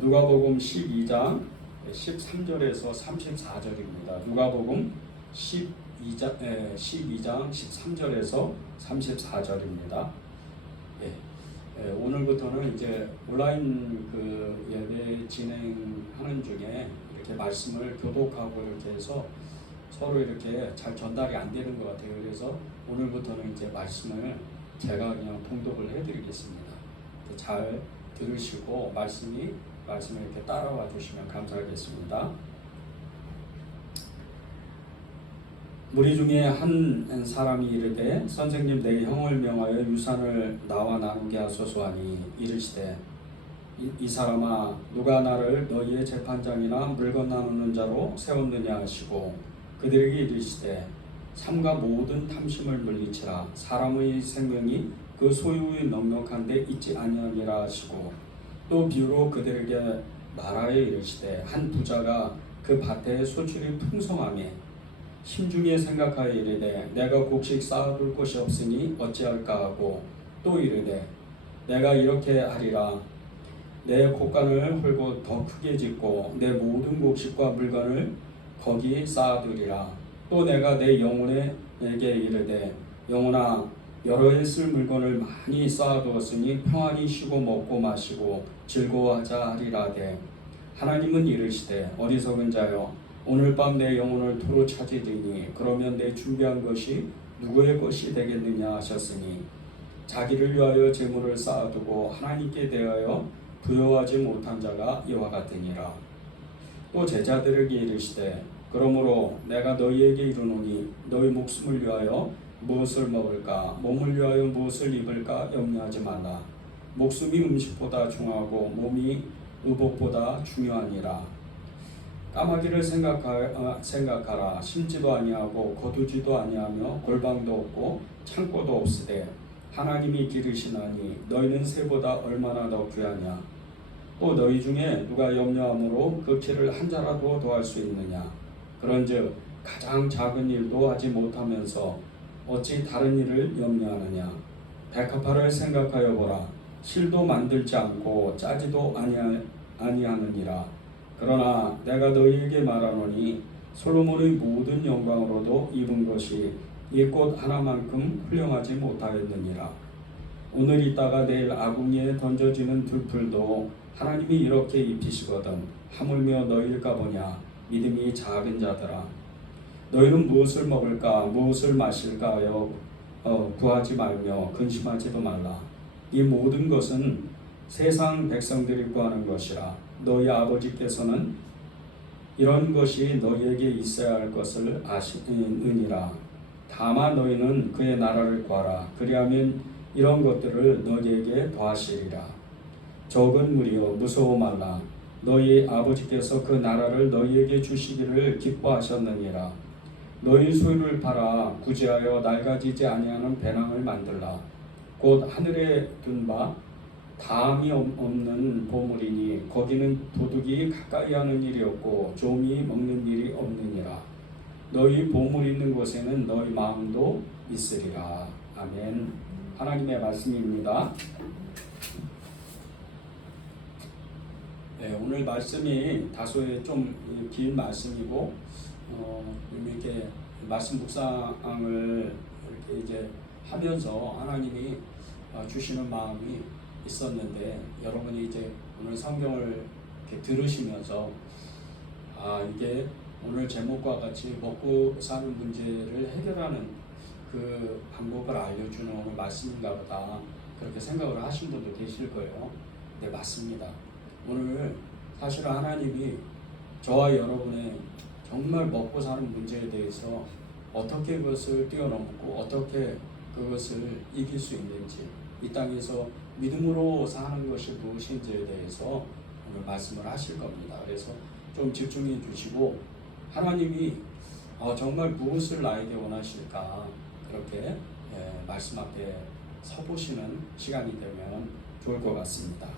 누가복음 12장 13절에서 34절입니다. 누가복음 12장 13절에서 34절입니다. 오늘부터는 이제 온라인 예배 진행하는 중에 이렇게 말씀을 교독하고 이렇게 해서 서로 이렇게 잘 전달이 안 되는 것 같아요. 그래서 오늘부터는 이제 말씀을 제가 그냥 봉독을 해드리겠습니다. 잘 들으시고 말씀을 이렇게 따라와 주시면 감사하겠습니다. 무리 중에 한 사람이 이르되 선생님 내 형을 명하여 유산을 나와 나누게 하소서 하니 이르시되 이 사람아 누가 나를 너희의 재판장이나 물건 나누는 자로 세웠느냐 하시고 그들에게 이르시되 삼가 모든 탐심을 물리치라 사람의 생명이 그 소유의 넉넉한 데 있지 아니하니라 하시고 또 비유로 그들에게 말하여 이르시되 한 부자가 그 밭에 소출이 풍성하매 심중에 생각하여 이르되 내가 곡식 쌓아둘 곳이 없으니 어찌할까 하고 또 이르되 내가 이렇게 하리라 내 곡간을 헐고 더 크게 짓고 내 모든 곡식과 물건을 거기 쌓아두리라 또 내가 내 영혼에게 이르되 영혼아 여러 해 쓸 물건을 많이 쌓아두었으니 평안히 쉬고 먹고 마시고 즐거워하자 하리라되 하나님은 이르시되 어리석은 자여 오늘 밤 내 영혼을 도로 찾으리니 그러면 내 준비한 것이 누구의 것이 되겠느냐 하셨으니 자기를 위하여 재물을 쌓아두고 하나님께 대하여 부여하지 못한 자가 이와 같으니라. 또 제자들에게 이르시되 그러므로 내가 너희에게 이르노니 너희 목숨을 위하여 무엇을 먹을까 몸을 위하여 무엇을 입을까 염려하지 말라. 목숨이 음식보다 중하고 몸이 의복보다 중요하니라. 까마귀를 생각하라. 심지도 아니하고 거두지도 아니하며 골방도 없고 창고도 없으되 하나님이 기르시나니 너희는 새보다 얼마나 더 귀하냐. 또 너희 중에 누가 염려함으로 그 키를 한 자라도 더할 수 있느냐. 그런즉 가장 작은 일도 하지 못하면서 어찌 다른 일을 염려하느냐. 백합화를 생각하여 보라. 실도 만들지 않고 짜지도 아니하느니라. 그러나 내가 너희에게 말하노니 솔로몬의 모든 영광으로도 입은 것이 이 꽃 하나만큼 훌륭하지 못하였느니라. 오늘 있다가 내일 아궁이에 던져지는 들풀도 하나님이 이렇게 입히시거든 하물며 너희일까 보냐. 믿음이 작은 자들아 너희는 무엇을 먹을까 무엇을 마실까 하여 구하지 말며 근심하지도 말라. 이 모든 것은 세상 백성들이 구하는 것이라. 너희 아버지께서는 이런 것이 너희에게 있어야 할 것을 아시느니라. 다만 너희는 그의 나라를 구하라. 그리하면 이런 것들을 너희에게 더하시리라. 적은 무리여 무서워 말라. 너희 아버지께서 그 나라를 너희에게 주시기를 기뻐하셨느니라. 너희 소유를 팔아 구제하여 낡아지지 아니하는 배낭을 만들라. 곧 하늘에 둔 바 다함이 없는 보물이니 거기는 도둑이 가까이 하는 일이 없고 좀이 먹는 일이 없느니라. 너희 보물 있는 곳에는 너희 마음도 있으리라. 아멘. 하나님의 말씀입니다. 오늘 말씀이 다소의 좀 긴 말씀이고 이렇게 말씀 묵상을 이렇게 이제 하면서 하나님이 주시는 마음이 있었는데 여러분이 이제 오늘 성경을 이렇게 들으시면서 이게 오늘 제목과 같이 먹고 사는 문제를 해결하는 그 방법을 알려주는 오늘 말씀인가 보다 그렇게 생각을 하신 분도 계실 거예요. 네, 맞습니다. 오늘 사실 하나님이 저와 여러분의 정말 먹고 사는 문제에 대해서 어떻게 그것을 뛰어넘고 어떻게 그것을 이길 수 있는지 이 땅에서 믿음으로 사는 것이 무엇인지에 대해서 오늘 말씀을 하실 겁니다. 그래서 좀 집중해 주시고 하나님이 정말 무엇을 나에게 원하실까 그렇게 말씀 앞에 서보시는 시간이 되면 좋을 것 같습니다.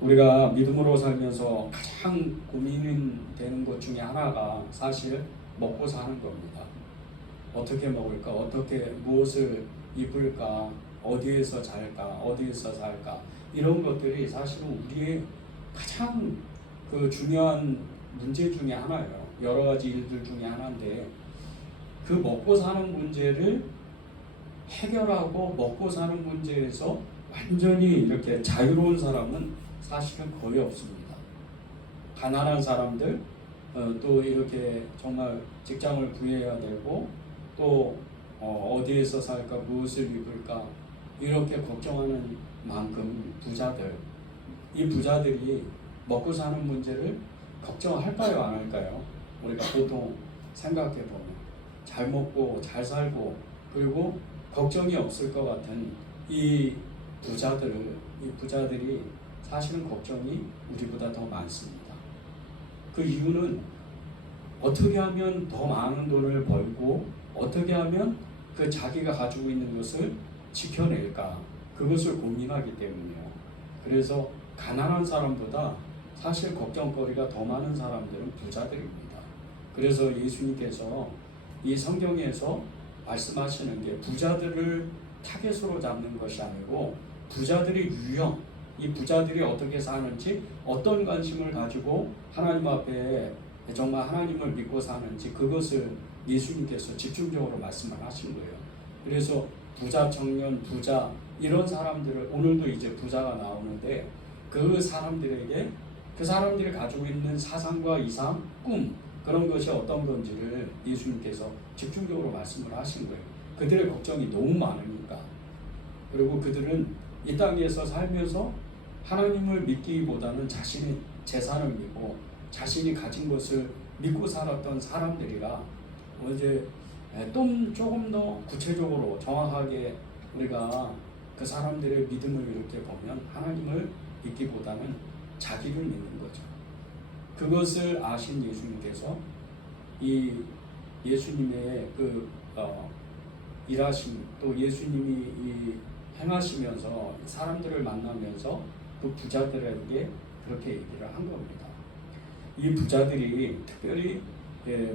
우리가 믿음으로 살면서 가장 고민이 되는 것 중에 하나가 사실 먹고 사는 겁니다. 어떻게 먹을까? 어떻게 무엇을 입을까? 어디에서 잘까? 어디에서 살까? 이런 것들이 사실은 우리의 가장 그 중요한 문제 중에 하나예요. 여러 가지 일들 중에 하나인데 그 먹고 사는 문제를 해결하고 먹고 사는 문제에서 완전히 이렇게 자유로운 사람은 사실은 거의 없습니다. 가난한 사람들, 또 이렇게 정말 직장을 구해야 되고 또 어디에서 살까, 무엇을 입을까 이렇게 걱정하는 만큼 부자들, 이 부자들이 먹고 사는 문제를 걱정할까요, 안 할까요? 우리가 보통 생각해 보면 잘 먹고 잘 살고 그리고 걱정이 없을 것 같은 이 부자들이 사실은 걱정이 우리보다 더 많습니다. 그 이유는 어떻게 하면 더 많은 돈을 벌고 어떻게 하면 그 자기가 가지고 있는 것을 지켜낼까, 그것을 고민하기 때문이에요. 그래서 가난한 사람보다 사실 걱정거리가 더 많은 사람들은 부자들입니다. 그래서 예수님께서 이 성경에서 말씀하시는 게 부자들을 타겟으로 잡는 것이 아니고 부자들의 유형, 이 부자들이 어떻게 사는지, 어떤 관심을 가지고 하나님 앞에 정말 하나님을 믿고 사는지, 그것을 예수님께서 집중적으로 말씀을 하신 거예요. 그래서 부자 청년, 부자 이런 사람들을, 오늘도 이제 부자가 나오는데 그 사람들에게 그 사람들이 가지고 있는 사상과 이상, 꿈, 그런 것이 어떤 건지를 예수님께서 집중적으로 말씀을 하신 거예요. 그들의 걱정이 너무 많으니까. 그리고 그들은 이 땅에서 살면서 하나님을 믿기보다는 자신의 재산을 믿고 자신이 가진 것을 믿고 살았던 사람들이라, 이제 좀 조금 더 구체적으로 정확하게 우리가 그 사람들의 믿음을 이렇게 보면 하나님을 믿기보다는 자기를 믿는 거죠. 그것을 아신 예수님께서 이 예수님의 그 일하심, 또 예수님이 이 행하시면서 사람들을 만나면서 그 부자들에게 그렇게 얘기를 한 겁니다. 이 부자들이 특별히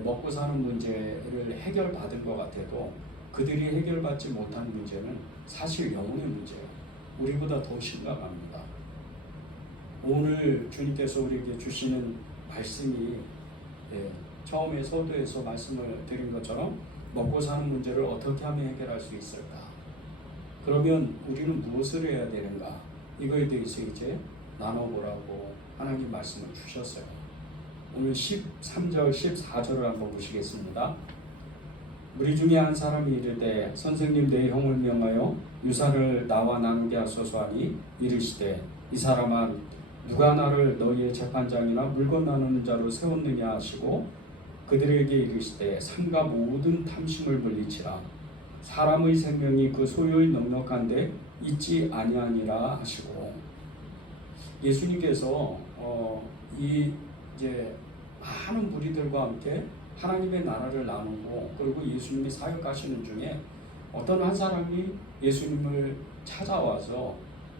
먹고 사는 문제를 해결받은 것 같아도 그들이 해결받지 못한 문제는 사실 영혼의 문제예요. 우리보다 더 심각합니다. 오늘 주님께서 우리에게 주시는 말씀이 처음에 서두에서 말씀을 드린 것처럼 먹고 사는 문제를 어떻게 하면 해결할 수 있을까? 그러면 우리는 무엇을 해야 되는가? 이거에 대해서 이제 나눠보라고 하나님 말씀을 주셨어요. 오늘 13절, 14절을 한번 보시겠습니다. 우리 중에 한 사람이 이르되 선생님 내 형을 명하여 유산을 나와 나누게 하소서 하니 이르시되 이 사람아 누가 나를 너희의 재판장이나 물건 나누는 자로 세웠느냐 하시고 그들에게 이르시되 삼가 모든 탐심을 물리치라. 사람의 생명이 그 소유의 넉넉한데 있지 아니하니라 하시고, 예수님께서 이제 많은 무리들과 함께 하나님의 나라를 나누고, 그리고 예수님이 사역하시는 중에 어떤 한 사람이 예수님을 찾아와서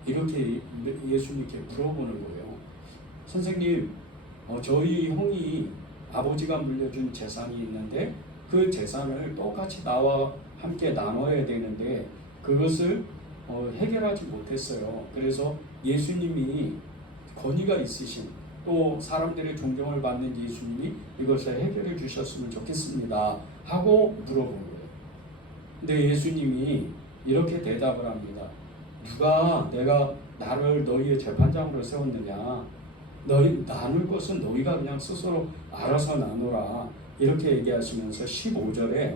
이렇게 예수님께 물어보는 거예요. 선생님, 저희 형이 아버지가 물려준 재산이 있는데 그 재산을 똑같이 나와 함께 나눠야 되는데 그것을 해결하지 못했어요. 그래서 예수님이 권위가 있으신, 또 사람들의 존경을 받는 예수님이 이것을 해결해 주셨으면 좋겠습니다 하고 물어본 거예요. 근데 예수님이 이렇게 대답을 합니다. 누가 내가 나를 너희의 재판장으로 세웠느냐? 너희 나눌 것은 너희가 그냥 스스로 알아서 나누라. 이렇게 얘기하시면서 15절에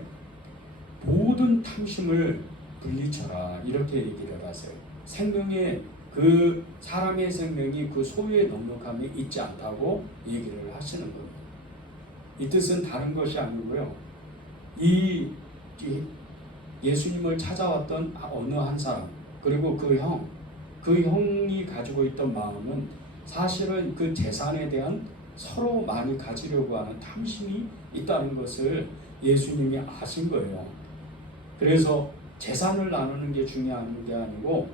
모든 탐심을 분리쳐라. 이렇게 얘기를 하세요. 생명의 그 사람의 생명이 그 소유의 넉넉함이 있지 않다고 얘기를 하시는 거예요. 이 뜻은 다른 것이 아니고요. 이 예수님을 찾아왔던 어느 한 사람, 그리고 그 형이 가지고 있던 마음은 사실은 그 재산에 대한 서로 많이 가지려고 하는 탐심이 있다는 것을 예수님이 아신 거예요. 그래서 재산을 나누는 게 중요한 게 아니고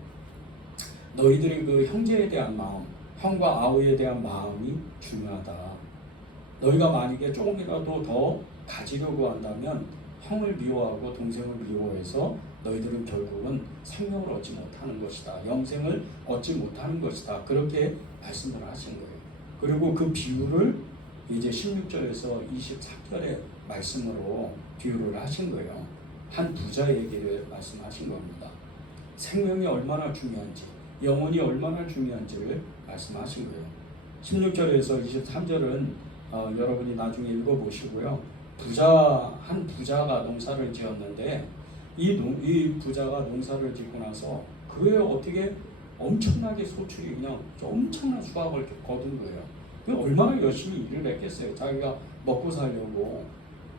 너희들이 그 형제에 대한 마음, 형과 아우에 대한 마음이 중요하다. 너희가 만약에 조금이라도 더 가지려고 한다면 형을 미워하고 동생을 미워해서 너희들은 결국은 생명을 얻지 못하는 것이다. 영생을 얻지 못하는 것이다. 그렇게 말씀을 하신 거예요. 그리고 그 비유를 이제 16절에서 23절의 말씀으로 비유를 하신 거예요. 한 부자에게 말씀하신 겁니다. 생명이 얼마나 중요한지, 영혼이 얼마나 중요한지를 말씀하신 거예요. 16절에서 23절은 여러분이 나중에 읽어보시고요. 한 부자가 농사를 지었는데 이 부자가 농사를 짓고 나서 그에 어떻게 엄청나게 소출이 그냥 엄청난 수확을 거둔 거예요. 얼마나 열심히 일을 했겠어요. 자기가 먹고 살려고.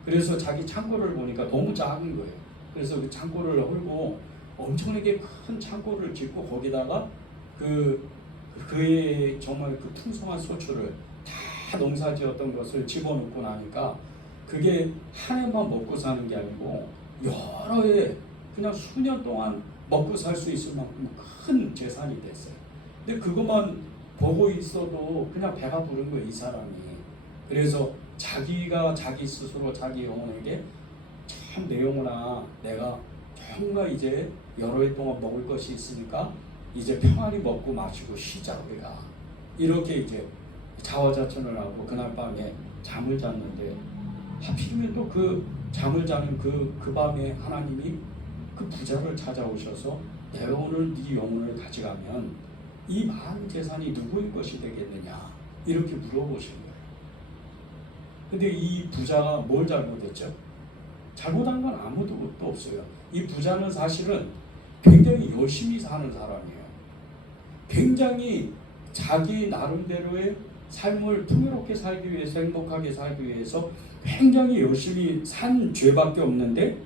그래서 자기 창고를 보니까 너무 작은 거예요. 그래서 그 창고를 헐고 엄청나게 큰 창고를 짓고 거기다가 그의 정말 그 풍성한 소출을 다 농사지었던 것을 집어넣고 나니까 그게 한 해만 먹고 사는 게 아니고 여러 해 그냥 수년 동안 먹고 살 수 있을 만큼 큰 재산이 됐어요. 근데 그것만 보고 있어도 그냥 배가 부른 거예요, 이 사람이. 그래서 자기가 자기 스스로 자기 영혼에게 참 내 영혼아, 내가 정말 이제 여러 해 동안 먹을 것이 있으니까 이제 평안히 먹고 마시고 쉬자 우리가. 이렇게 이제 자화자찬을 하고 그날 밤에 잠을 잤는데 하필이면 또 그 잠을 자는 그 밤에 하나님이 그 부자를 찾아오셔서 내가 오늘 네 영혼을 가져가면 이 많은 재산이 누구의 것이 되겠느냐 이렇게 물어보신 거예요. 근데 이 부자가 뭘 잘못했죠? 잘못한 건 아무도 없어요. 이 부자는 사실은 굉장히 열심히 사는 사람이에요. 굉장히 자기 나름대로의 삶을 풍요롭게 살기 위해서, 행복하게 살기 위해서 굉장히 열심히 산 죄밖에 없는데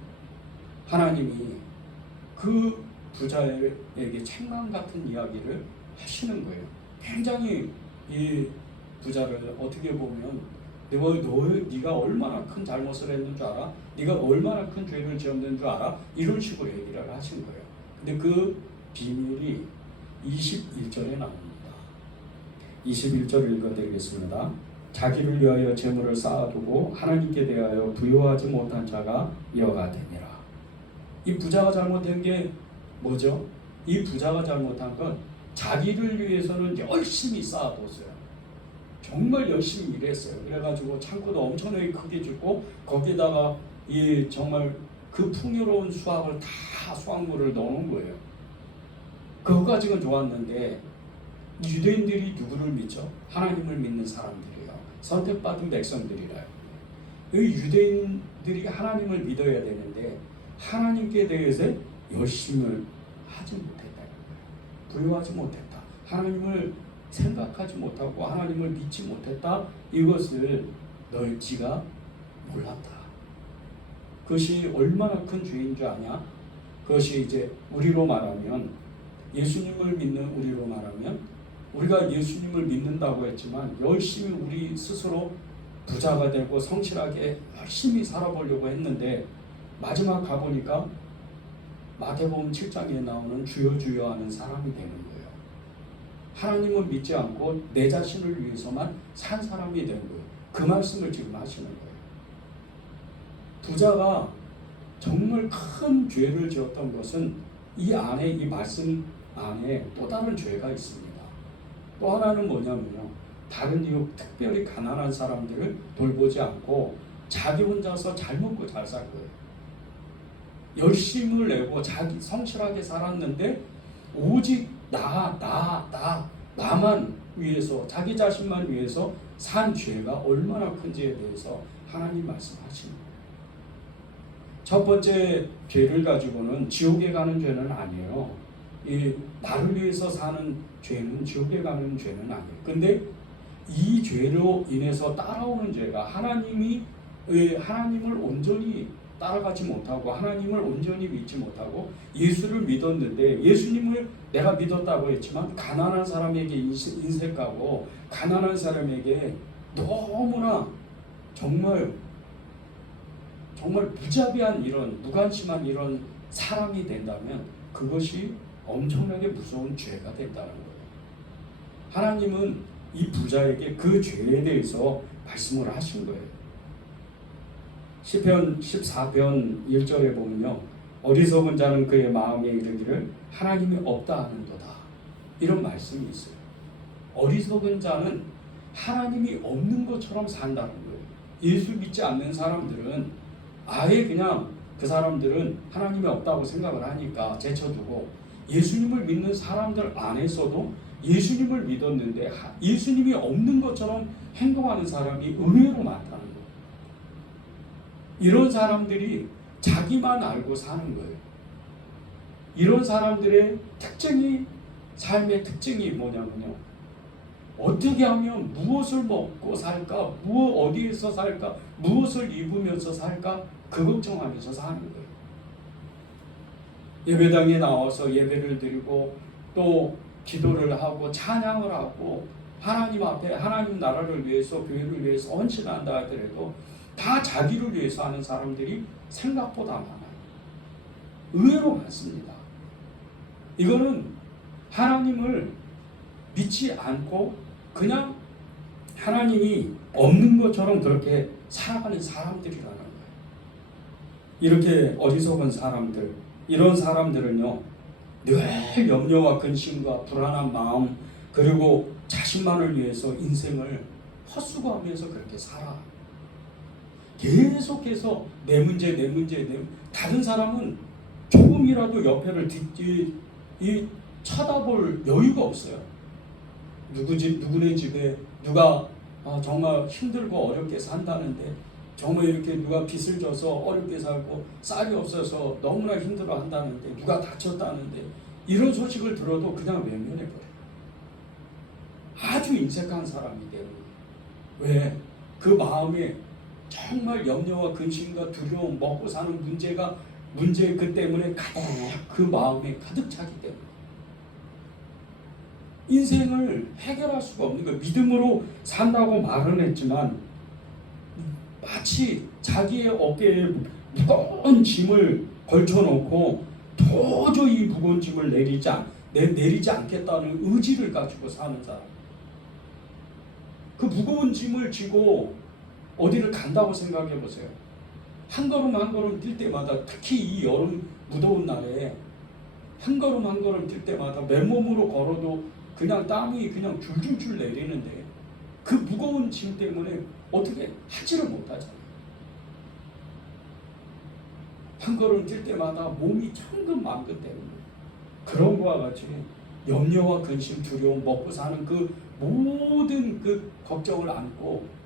하나님이 그 부자에게 책망 같은 이야기를 하시는 거예요. 굉장히 이 부자를 어떻게 보면 네가 얼마나 큰 잘못을 했는 줄 알아? 네가 얼마나 큰 죄를 지었는 줄 알아? 이런 식으로 얘기를 하신 거예요. 근데 그 비밀이 21절에 나옵니다. 21절 읽어드리겠습니다. 자기를 위하여 재물을 쌓아두고 하나님께 대하여 부요하지 못한 자가 여가 되니라. 이 부자가 잘못된 게 뭐죠? 이 부자가 잘못한 건 자기를 위해서는 열심히 쌓아뒀어요. 정말 열심히 일했어요. 그래가지고 창고도 엄청나게 크게 짓고 거기다가 이 정말 그 풍요로운 수확물을 넣어놓은 거예요. 그거까지는 좋았는데 유대인들이 누구를 믿죠? 하나님을 믿는 사람들이에요. 선택받은 백성들이래요. 이 유대인들이 하나님을 믿어야 되는데 하나님께 대해서 열심을 하지 못했다. 부요하지 못했다. 하나님을 생각하지 못하고 하나님을 믿지 못했다. 이것을 너희가 몰랐다. 그것이 얼마나 큰 죄인 줄 아냐? 그것이 이제 우리로 말하면 예수님을 믿는 우리로 말하면 우리가 예수님을 믿는다고 했지만 열심히 우리 스스로 부자가 되고 성실하게 열심히 살아보려고 했는데 마지막 가보니까 마태복음 7장에 나오는 주여 주여 하는 사람이 되는 거예요. 하나님을 믿지 않고 내 자신을 위해서만 산 사람이 된 거예요. 그 말씀을 지금 하시는 거예요. 부자가 정말 큰 죄를 지었던 것은 이 안에, 이 말씀 안에 또 다른 죄가 있습니다. 또 하나는 뭐냐면요, 다른 이유, 특별히 가난한 사람들을 돌보지 않고 자기 혼자서 잘 먹고 잘 살 거예요. 열심을 내고 자기 성실하게 살았는데 오직 나만 위해서, 자기 자신만 위해서 산 죄가 얼마나 큰지에 대해서 하나님 말씀하십니다. 첫 번째 죄를 가지고는 지옥에 가는 죄는 아니에요. 이 나를 위해서 사는 죄는 지옥에 가는 죄는 아니에요. 근데 이 죄로 인해서 따라오는 죄가 하나님을 온전히 따라가지 못하고 하나님을 온전히 믿지 못하고 예수를 믿었는데 정말 내가 믿었다고 했지만 가난한 사람에게 인색하고 가난한 사람에게 너무나 정말 무자비한 이런 무관심한 이런 사람이 된다면 그것이 엄청나게 무서운 죄가 된다는 거예요. 하나님은 이 부자에게 그 죄에 대해서 말씀을 하신 거예요. 시편 14편 1절에 보면요, 어리석은 자는 그의 마음에 이르기를 하나님이 없다 하는도다, 이런 말씀이 있어요. 어리석은 자는 하나님이 없는 것처럼 산다는 거예요. 예수 믿지 않는 사람들은 아예 그냥 그 사람들은 하나님이 없다고 생각을 하니까 제쳐두고, 예수님을 믿는 사람들 안에서도 예수님을 믿었는데 예수님이 없는 것처럼 행동하는 사람이 의외로 많다는 거예요. 이런 사람들이 자기만 알고 사는 거예요. 이런 사람들의 특징이, 삶의 특징이 뭐냐면요, 어떻게 하면 무엇을 먹고 살까, 어디에서 살까, 무엇을 입으면서 살까, 그 걱정하면서 사는 거예요. 예배당에 나와서 예배를 드리고 또 기도를 하고 찬양을 하고 하나님 앞에 하나님 나라를 위해서, 교회를 위해서 헌신한다 하더라도 다 자기를 위해서 하는 사람들이 생각보다 많아요. 의외로 많습니다. 이거는 하나님을 믿지 않고 그냥 하나님이 없는 것처럼 그렇게 살아가는 사람들이라는 거예요. 이렇게 어리석은 사람들, 이런 사람들은요, 늘 염려와 근심과 불안한 마음, 그리고 자신만을 위해서 인생을 헛수고하면서 그렇게 살아. 계속해서 내 문제. 다른 사람은 조금이라도 옆에를 쳐다볼 여유가 없어요. 누구네 집에 누가 정말 힘들고 어렵게 산다는데, 정말 이렇게 누가 빚을 져서 어렵게 살고 쌀이 없어서 너무나 힘들어 한다는데, 누가 다쳤다는데, 이런 소식을 들어도 그냥 외면해버려요. 아주 인색한 사람이 되는 거예요. 왜? 그 마음에 정말 염려와 근심과 두려움, 먹고 사는 문제 그 때문에 가득, 그 마음에 가득 차기 때문에 인생을 해결할 수가 없는 거예요. 믿음으로 산다고 말은 했지만 마치 자기의 어깨에 무거운 짐을 걸쳐놓고 도저히 무거운 짐을 내리지 않겠다는 의지를 가지고 사는 사람. 그 무거운 짐을 지고 어디를 간다고 생각해 보세요. 한 걸음 한 걸음 뛸 때마다, 특히 이 여름 무더운 날에 한 걸음 한 걸음 뛸 때마다 맨몸으로 걸어도 그냥 땀이 그냥 줄줄줄 내리는데, 그 무거운 짐 때문에 어떻게 하지를 못하잖아요. 한 걸음 뛸 때마다 몸이 천근만근 때문에. 그런 것과 같이 염려와 근심, 두려움, 먹고 사는 그 모든 그 걱정을 안고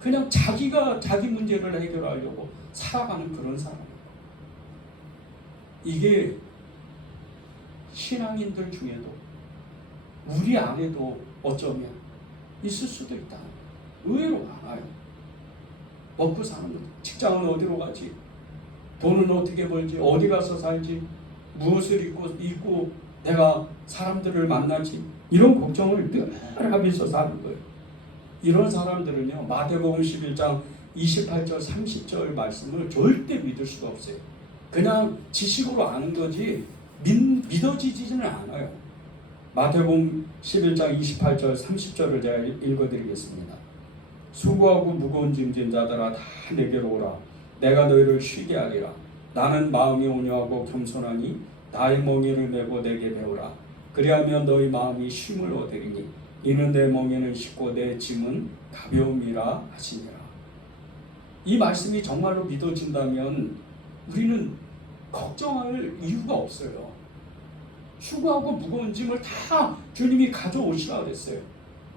그냥 자기가 자기 문제를 해결하려고 살아가는 그런 사람이에요. 이게 신앙인들 중에도, 우리 안에도 어쩌면 있을 수도 있다. 의외로 많아요. 먹고 사는 거, 직장은 어디로 가지, 돈은 어떻게 벌지, 어디 가서 살지, 무엇을 입고 내가 사람들을 만나지, 이런 걱정을 늘 하면서 사는 거예요. 이런 사람들은요, 마태복음 11장 28절 30절 말씀을 절대 믿을 수가 없어요. 그냥 지식으로 아는 거지 믿어지지는 않아요. 마태복음 11장 28절 30절을 제가 읽어드리겠습니다. 수고하고 무거운 짐진 자들아 다 내게로 오라. 내가 너희를 쉬게 하리라. 나는 마음이 온유하고 겸손하니 나의 멍에를 메고 내게 배우라. 그리하면 너희 마음이 쉼을 얻으리니 이는 내 멍에는 쉽고 내 짐은 가벼움이라 하시니라. 이 말씀이 정말로 믿어진다면 우리는 걱정할 이유가 없어요. 수고하고 무거운 짐을 다 주님이 가져오시라 그랬어요.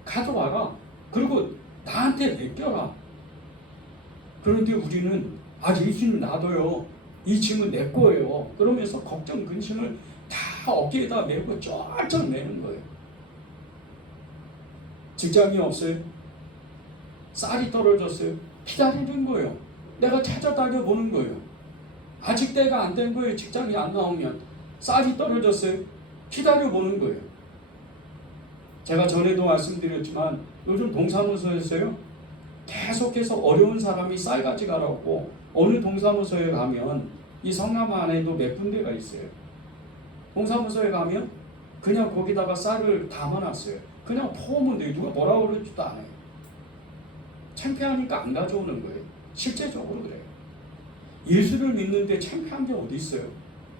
가져와라. 그리고 나한테 맡겨라. 그런데 우리는 예수님 놔둬요. 이 짐은 내 거예요. 그러면서 걱정, 근심을 다 어깨에다 메고 쩔쩔 매는 거예요. 직장이 없어요. 쌀이 떨어졌어요. 기다리는 거예요. 내가 찾아다녀 보는 거예요. 아직 때가 안 된 거예요. 직장이 안 나오면. 쌀이 떨어졌어요. 기다려 보는 거예요. 제가 전에도 말씀드렸지만 요즘 동사무소에서요, 계속해서 어려운 사람이 쌀 가져가라고 어느 동사무소에 가면, 이 성남 안에도 몇 군데가 있어요. 동사무소에 가면 그냥 거기다가 쌀을 담아놨어요. 그냥 퍼오면 돼요. 누가 뭐라고 그러지도 않아요. 창피하니까 안 가져오는 거예요. 실제적으로 그래요. 예수를 믿는데 창피한 게 어디 있어요?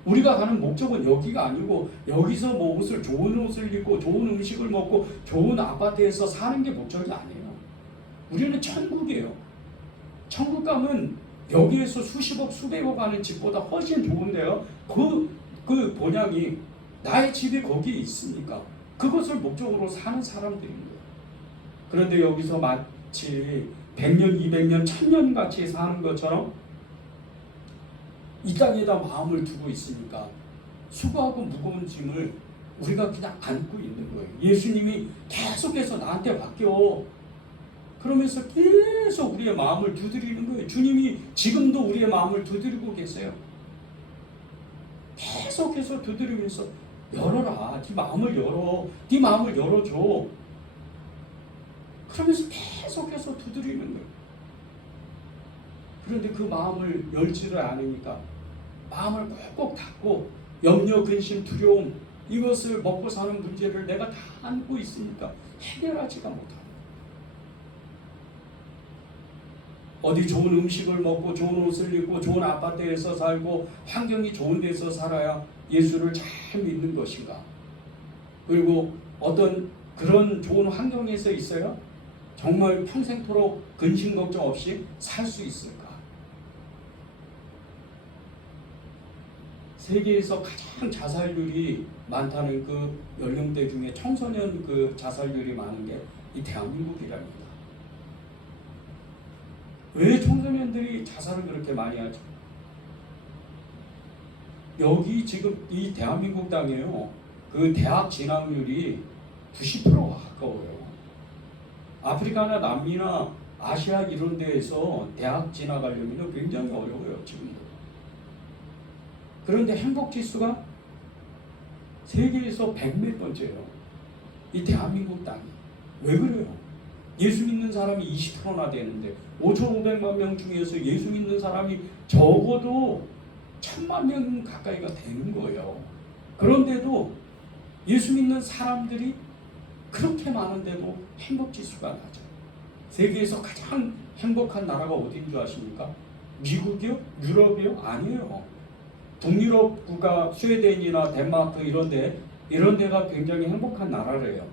우리가 가는 목적은 여기가 아니고 여기서 뭐 좋은 옷을 입고 좋은 음식을 먹고 좋은 아파트에서 사는 게 목적이 아니에요. 우리는 천국이에요. 천국 가면 여기에서 수십억 수백억 하는 집보다 훨씬 좋은데요. 그 본향이 나의 집이 거기에 있으니까 그것을 목적으로 사는 사람들인 거예요. 그런데 여기서 마치 100년, 200년, 1000년 같이 사는 것처럼 이 땅에다 마음을 두고 있으니까 수고하고 무거운 짐을 우리가 그냥 안고 있는 거예요. 예수님이 계속해서 나한테 맡겨. 그러면서 계속 우리의 마음을 두드리는 거예요. 주님이 지금도 우리의 마음을 두드리고 계세요. 계속해서 두드리면서 열어라. 네 마음을 열어. 네 마음을 열어줘. 그러면서 계속해서 두드리는 거예요. 그런데 그 마음을 열지를 않으니까 마음을 꼭꼭 닫고 염려, 근심, 두려움 이것을 먹고 사는 문제를 내가 다 안고 있으니까 해결하지가 못합니다. 어디 좋은 음식을 먹고 좋은 옷을 입고 좋은 아파트에서 살고 환경이 좋은 데서 살아야 예수를 잘 믿는 것인가? 그리고 어떤 그런 좋은 환경에서 있어야 정말 평생토록 근심 걱정 없이 살 수 있을까? 세계에서 가장 자살률이 많다는 그 연령대 중에 청소년 그 자살률이 많은 게 이 대한민국이랍니다. 왜 청소년들이 자살을 그렇게 많이 하죠? 여기 지금 이 대한민국 땅에요. 그 대학 진학률이 90%가 가까워요. 아프리카나 남미나 아시아 이런 데에서 대학 진학하려면 굉장히 어려워요. 지금도. 그런데 행복지수가 세계에서 100몇 번째예요. 이 대한민국 땅이. 왜 그래요? 예수 믿는 사람이 20%나 되는데 5,500만 명 중에서 예수 믿는 사람이 적어도 1,000만 명 가까이가 되는 거예요. 그런데도 예수 믿는 사람들이 그렇게 많은데도 행복지수가 낮아요. 세계에서 가장 행복한 나라가 어디인 줄 아십니까? 미국이요? 유럽이요? 아니에요. 북유럽 국가 스웨덴이나 덴마크 이런 데가 굉장히 행복한 나라래요.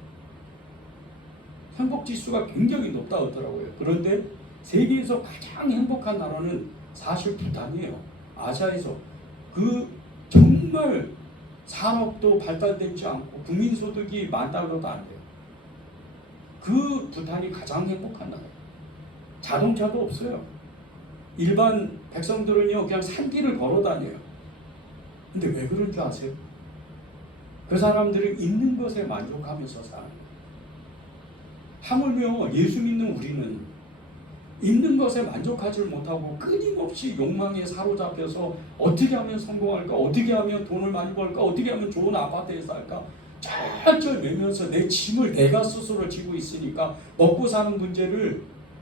행복지수가 굉장히 높다 하더라고요. 그런데 세계에서 가장 행복한 나라는 사실 부탄이에요. 아시아에서. 그 정말 산업도 발달되지 않고 국민소득이 많다고 해도 안 돼요. 그 부탄이 가장 행복한 나라예요. 자동차도 없어요. 일반 백성들은요 그냥 산길을 걸어 다녀요. 근데 왜 그런 줄 아세요? 그 사람들은 있는 것에 만족하면서 사는 거예요. 하물며 예수 믿는 우리는 있는 것에 만족하지 못하고 끊임없이 욕망에 사로잡혀서 어떻게 하면 성공할까? 어떻게 하면 돈을 많이 벌까? 어떻게 하면 좋은 아파트에 살까? 쩔쩔 매면서 내 짐을 내가 스스로 지고 있으니까 먹고 사는 문제를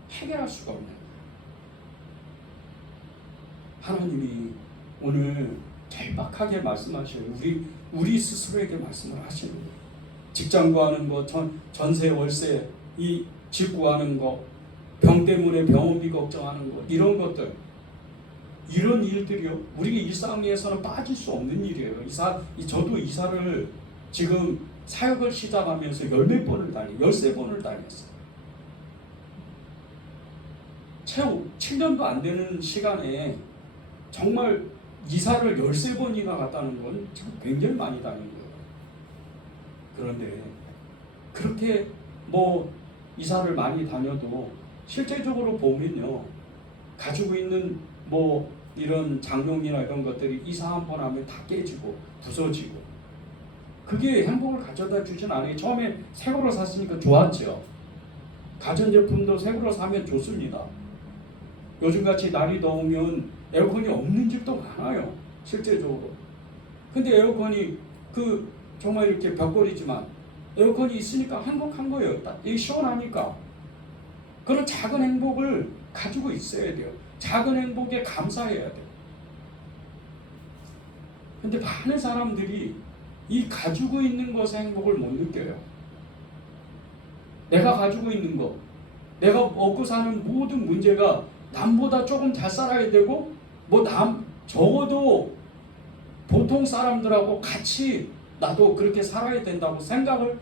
해결할 수가 없는 거예요. 하나님이 오늘 절박하게 말씀하셔요. 우리 스스로에게 말씀을 하시는 거예요. 직장 구하는 거, 전세, 월세, 이 집 구하는 거, 병 때문에 병원비 걱정하는 것, 이런 것들, 이런 일들이요. 우리 일상에서는 빠질 수 없는 일이에요. 저도 이사를 지금 사역을 시작하면서 13번을 다녔어요. 채우 7년도 안 되는 시간에 정말 이사를 13번이나 갔다는 건 굉장히 많이 다닌 거예요. 그런데 그렇게 이사를 많이 다녀도 실제적으로 보면요, 가지고 있는 이런 장롱이나 이런 것들이 이사 한 번 하면 다 깨지고 부서지고, 그게 행복을 가져다 주진 않아요. 처음에 새 거로 샀으니까 좋았죠. 가전제품도 새 거로 사면 좋습니다. 요즘같이 날이 더우면 에어컨이 없는 집도 많아요. 실제적으로. 근데 에어컨이 정말 이렇게 벽걸이지만 에어컨이 있으니까 행복한 거예요. 이게 시원하니까. 그런 작은 행복을 가지고 있어야 돼요. 작은 행복에 감사해야 돼요. 근데 많은 사람들이 이 가지고 있는 것의 행복을 못 느껴요. 내가 가지고 있는 것, 내가 먹고 사는 모든 문제가 남보다 조금 잘 살아야 되고, 적어도 보통 사람들하고 같이 나도 그렇게 살아야 된다고 생각을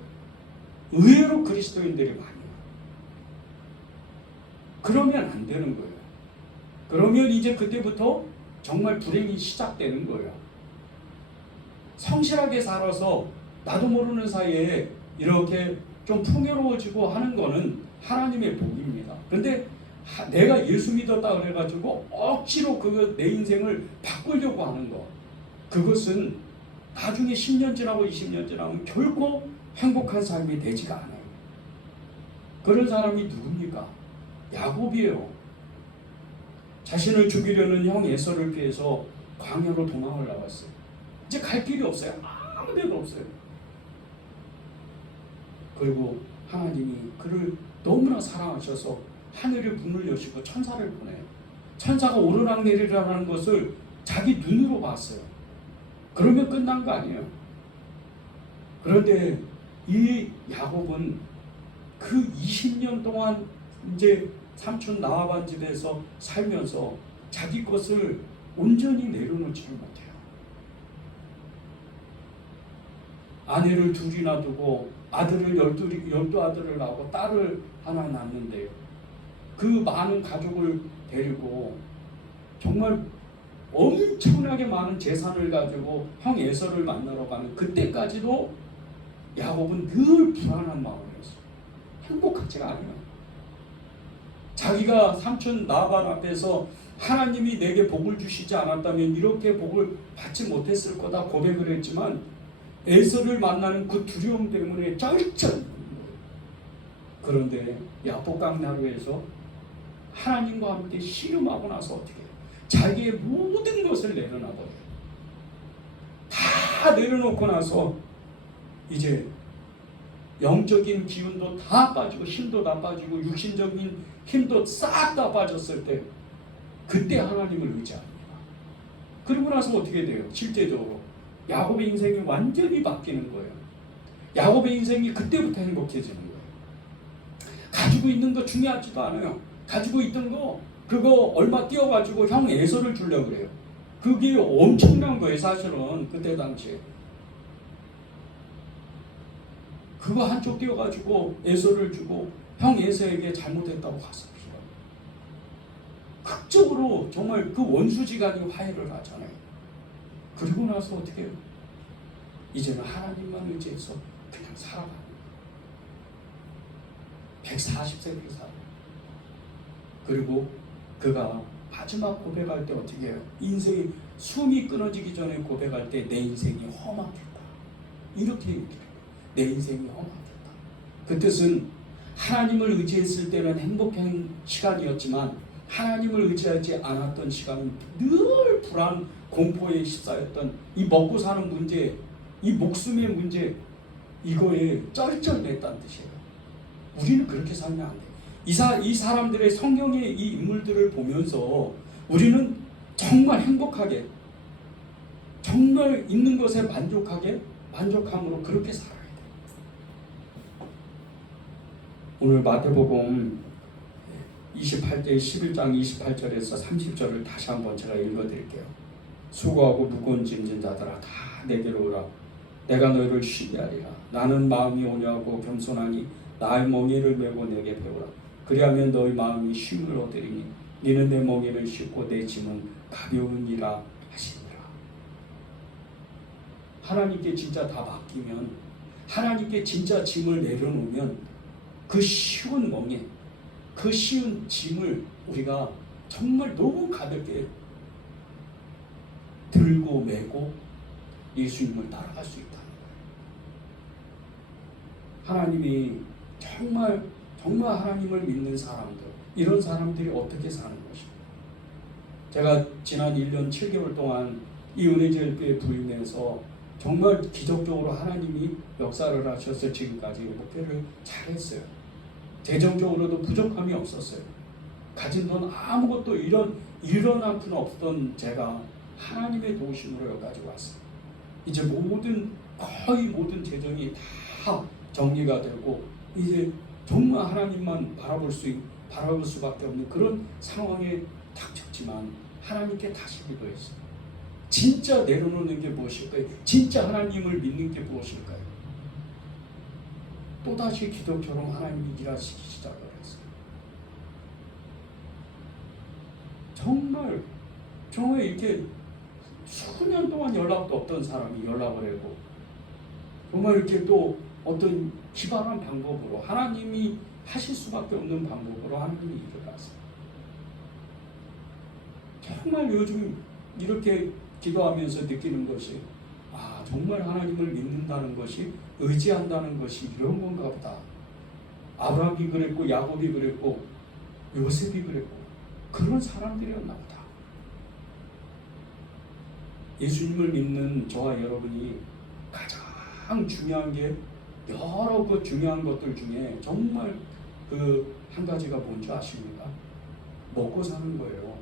의외로 그리스도인들이 많이 해요. 그러면 안 되는 거예요. 그러면 이제 그때부터 정말 불행이 시작되는 거예요. 성실하게 살아서 나도 모르는 사이에 이렇게 좀 풍요로워지고 하는 거는 하나님의 복입니다. 근데 내가 예수 믿었다 그래가지고 억지로 내 인생을 바꾸려고 하는 거, 그것은 나중에 10년 지나고 20년 지나면 결코 행복한 삶이 되지가 않아요. 그런 사람이 누굽니까? 야곱이에요. 자신을 죽이려는 형 에서를 피해서 광야로 도망을 나갔어요. 이제 갈 길이 없어요. 아무 데도 없어요. 그리고 하나님이 그를 너무나 사랑하셔서 하늘의 문을 여시고 천사를 보내요. 천사가 오르락내리락하는 것을 자기 눈으로 봤어요. 그러면 끝난 거 아니에요. 그런데 이 야곱은 그 20년 동안 이제 삼촌 나아반 집에서 살면서 자기 것을 온전히 내려놓지를 못해요. 아내를 둘이나 두고 아들을 12아들을 낳고 딸을 하나 낳는데요. 그 많은 가족을 데리고 정말 엄청나게 많은 재산을 가지고 형 에서를 만나러 가는 그때까지도 야곱은 늘 불안한 마음이었어요. 행복하지가 않아요. 자기가 삼촌 나반 앞에서 하나님이 내게 복을 주시지 않았다면 이렇게 복을 받지 못했을 거다 고백을 했지만 에서를 만나는 그 두려움 때문에 쩔쩔. 그런데 야복강나루에서 하나님과 함께 씨름하고 나서 어떻게 해요? 자기의 모든 것을 내려놔버려요. 다 내려놓고 나서 이제 영적인 기운도 다 빠지고 힘도 다 빠지고 육신적인 힘도 싹 다 빠졌을 때 그때 하나님을 의지합니다. 그리고 나서 어떻게 돼요? 실제적으로 야곱의 인생이 완전히 바뀌는 거예요. 야곱의 인생이 그때부터 행복해지는 거예요. 가지고 있는 거 중요하지도 않아요. 가지고 있던 거 그거 얼마 띄어가지고 형 에서를 주려고 그래요. 그게 엄청난 거예요. 사실은 그때 당시에 그거 한쪽 띄어가지고 에서를 주고 형 에서에게 잘못했다고 가서 빌어요. 극적으로 정말 그 원수지간이 화해를 하잖아요. 그리고 나서 어떻게 해요? 이제는 하나님만 의지해서 그냥 살아가는 거예요. 140세를 살아요. 그리고 그가 마지막 고백할 때 어떻게 해요? 인생이 숨이 끊어지기 전에 고백할 때 내 인생이 험악했다. 이렇게 얘기해요. 내 인생이 험악했다. 그 뜻은 하나님을 의지했을 때는 행복한 시간이었지만 하나님을 의지하지 않았던 시간은 늘 불안, 공포에 휩싸였던 이 먹고 사는 문제, 이 목숨의 문제, 이거에 쩔쩔맸다는 뜻이에요. 우리는 그렇게 살면 안 돼요. 이 사람들의 성경의 이 인물들을 보면서 우리는 정말 행복하게, 정말 있는 것에 만족함으로 그렇게 살아야 돼요. 오늘 마태복음 28장 11장 28절에서 30절을 다시 한번 제가 읽어드릴게요. 수고하고 무거운 짐진 자들아 다 내게로 오라. 내가 너희를 쉬게 하리라. 나는 마음이 온유하고 겸손하니 나의 멍에를 메고 내게 배우라. 그리하면 너희 마음이 쉼을 얻으리니 이는 내 멍에를 싣고 내 짐은 가벼우니라 하시니라. 하나님께 진짜 다 맡기면, 하나님께 진짜 짐을 내려놓으면 그 쉬운 멍에, 그 쉬운 짐을 우리가 정말 너무 가볍게 들고 메고 예수님을 따라갈 수 있다는 거예요. 하나님이 정말 하나님을 믿는 사람들, 이런 사람들이 어떻게 사는 것입니까? 제가 지난 1년 7개월 동안 이 은혜제일교회 부임해서 정말 기적적으로 하나님이 역사를 하셔서 지금까지 목표를 잘했어요. 재정적으로도 부족함이 없었어요. 가진 돈 아무것도 일어난 푼 없던 제가 하나님의 도우심으로 여기까지 왔어요. 이제 거의 모든 재정이 다 정리가 되고 이제 정말 하나님만 바라볼 수밖에 없는 그런 상황에 닥쳤지만 하나님께 다시 기도했어요. 진짜 내려놓는 게 무엇일까요? 진짜 하나님을 믿는 게 무엇일까요? 또다시 기독처럼 하나님이 일하시기 시작을 했어요. 정말 이렇게 수년 동안 연락도 없던 사람이 연락을 하고, 정말 이렇게 또 어떤 기발한 방법으로, 하나님이 하실 수밖에 없는 방법으로 하나님이 일을 하세요. 정말 요즘 이렇게 기도하면서 느끼는 것이, 정말 하나님을 믿는다는 것이, 의지한다는 것이 이런 건가 보다. 아브라함이 그랬고, 야곱이 그랬고, 요셉이 그랬고, 그런 사람들이었나 보다. 예수님을 믿는 저와 여러분이 가장 중요한 게, 여러 그 중요한 것들 중에 정말 그 한 가지가 뭔지 아십니까? 먹고 사는 거예요.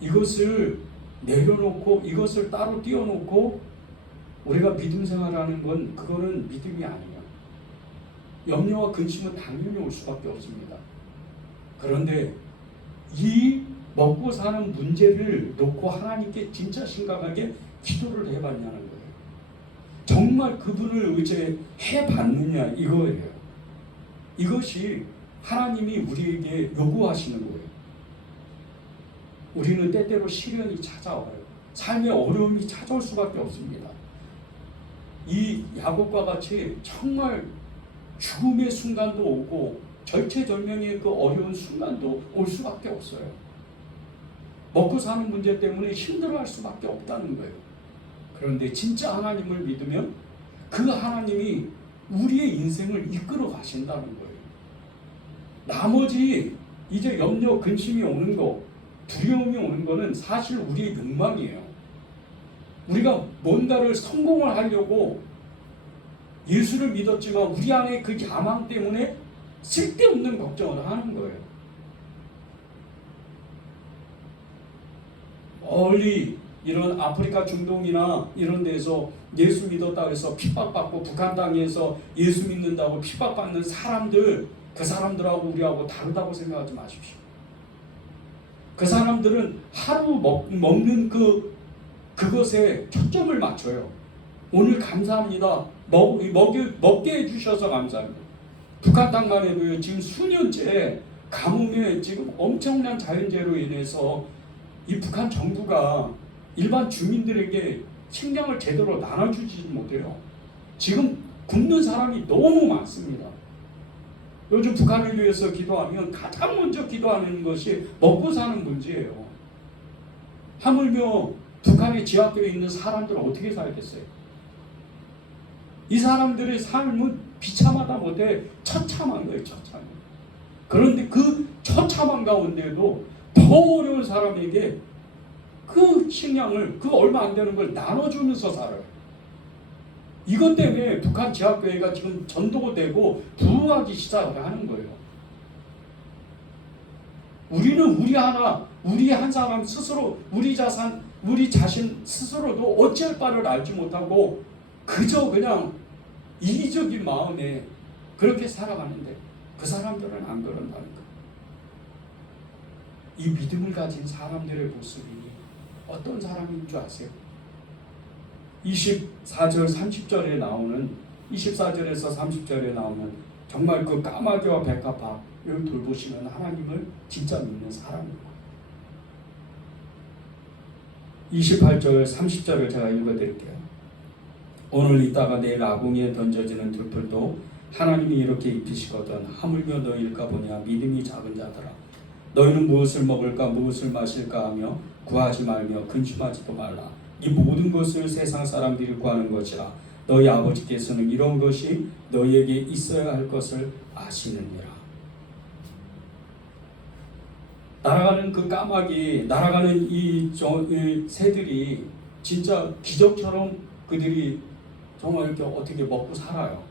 이것을 내려놓고, 이것을 따로 띄워놓고 우리가 믿음 생활하는 건, 그거는 믿음이 아니에요. 염려와 근심은 당연히 올 수밖에 없습니다. 그런데 이 먹고 사는 문제를 놓고 하나님께 진짜 심각하게 기도를 해봤냐는 거예요. 정말 그분을 의지해 봤느냐, 이거예요. 이것이 하나님이 우리에게 요구하시는 거예요. 우리는 때때로 시련이 찾아와요. 삶의 어려움이 찾아올 수밖에 없습니다. 이 야곱과 같이 정말 죽음의 순간도 오고 절체절명의 그 어려운 순간도 올 수밖에 없어요. 먹고 사는 문제 때문에 힘들어할 수밖에 없다는 거예요. 그런데 진짜 하나님을 믿으면 그 하나님이 우리의 인생을 이끌어 가신다는 거예요. 나머지 이제 염려, 근심이 오는 거, 두려움이 오는 거는 사실 우리의 욕망이에요. 우리가 뭔가를 성공을 하려고 예수를 믿었지만 우리 안에 그 야망 때문에 쓸데없는 걱정을 하는 거예요. 멀리 이런 아프리카 중동이나 이런 데서 예수 믿었다고 해서 핍박받고, 북한 땅에서 예수 믿는다고 핍박받는 사람들, 그 사람들하고 우리하고 다르다고 생각하지 마십시오. 그 사람들은 하루 먹는 그것에 초점을 맞춰요. 오늘 감사합니다. 먹게 해주셔서 감사합니다. 북한 땅만 해도요, 지금 수년째 가뭄에 지금 엄청난 자연재해로 인해서 이 북한 정부가 일반 주민들에게 식량을 제대로 나눠주지 못해요. 지금 굶는 사람이 너무 많습니다. 요즘 북한을 위해서 기도하면 가장 먼저 기도하는 것이 먹고 사는 문제예요. 하물며 북한의 지하교에 있는 사람들은 어떻게 살겠어요? 이 사람들의 삶은 비참하다 못해 처참한 거예요. 처참해. 그런데 그 처참한 가운데도 더 어려운 사람에게 그 식량을, 그 얼마 안 되는 걸 나눠주면서 살아요. 이것 때문에 북한 지하교회가 지금 전도되고 부흥하기 시작을 하는 거예요. 우리는 우리 한 사람 스스로, 우리 자신 스스로도 어찌할 바를 알지 못하고 그저 그냥 이기적인 마음에 그렇게 살아가는데, 그 사람들은 안 그런다니까. 이 믿음을 가진 사람들의 모습이 어떤 사람인 줄 아세요? 24절 30절에 나오는, 24절에서 30절에 나오는 정말 그 까마귀와 백합화, 여기 돌보시는 하나님을 진짜 믿는 사람입니다. 28절 30절을 제가 읽어드릴게요. 오늘 있다가 내일 아궁이에 던져지는 들풀도 하나님이 이렇게 입히시거든 하물며 너희일까 보냐. 믿음이 작은 자들아, 너희는 무엇을 먹을까 무엇을 마실까 하며 구하지 말며 근심하지도 말라. 이 모든 것을 세상 사람들이 구하는 것이라. 너희 아버지께서는 이런 것이 너희에게 있어야 할 것을 아시느니라. 날아가는 그 까마귀, 날아가는 이 새들이 진짜 기적처럼 그들이 정말 이렇게 어떻게 먹고 살아요.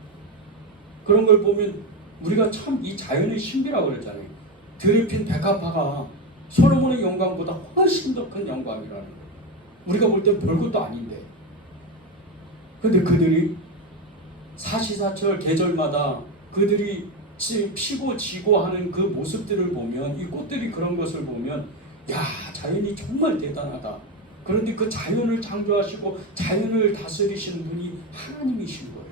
그런 걸 보면 우리가 참 이 자연의 신비라고 그랬잖아요. 들에 핀 백합화가 솔로몬의 영광보다 훨씬 더 큰 영광이라는 거예요. 우리가 볼 땐 별것도 아닌데, 근데 그들이 사시사철 계절마다 그들이 피고 지고 하는 그 모습들을 보면, 이 꽃들이 그런 것을 보면, 야, 자연이 정말 대단하다. 그런데 그 자연을 창조하시고 자연을 다스리시는 분이 하나님이신 거예요.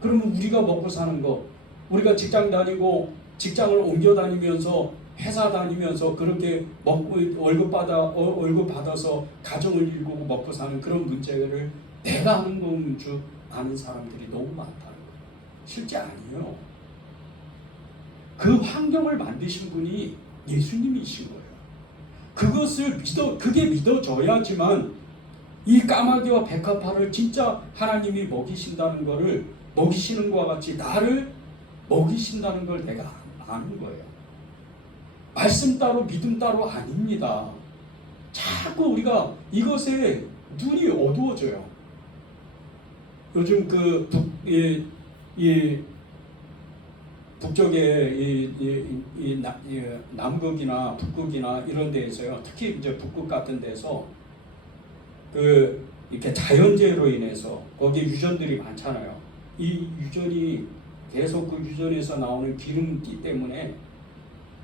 그러면 우리가 먹고 사는 거, 우리가 직장 다니고 직장을 옮겨 다니면서 회사 다니면서 그렇게 먹고 월급 받아서 가정을 이루고 먹고 사는 그런 문제를 내가 하는 건 줄 아는 사람들이 너무 많다는 거예요. 실제 아니에요. 그 환경을 만드신 분이 예수님이신 거예요. 그게 믿어져야지만 이 까마귀와 백합화를 진짜 하나님이 먹이신다는 거를, 먹이시는 것과 같이 나를 먹이신다는 걸 내가 아는 거예요. 말씀 따로 믿음 따로 아닙니다. 자꾸 우리가 이것에 눈이 어두워져요. 요즘 북쪽에 남극이나 북극이나 이런 데에서요, 특히 이제 북극 같은 데서 이렇게 자연재해로 인해서 거기에 유전들이 많잖아요. 이 유전이 계속 그 유전에서 나오는 기름기 때문에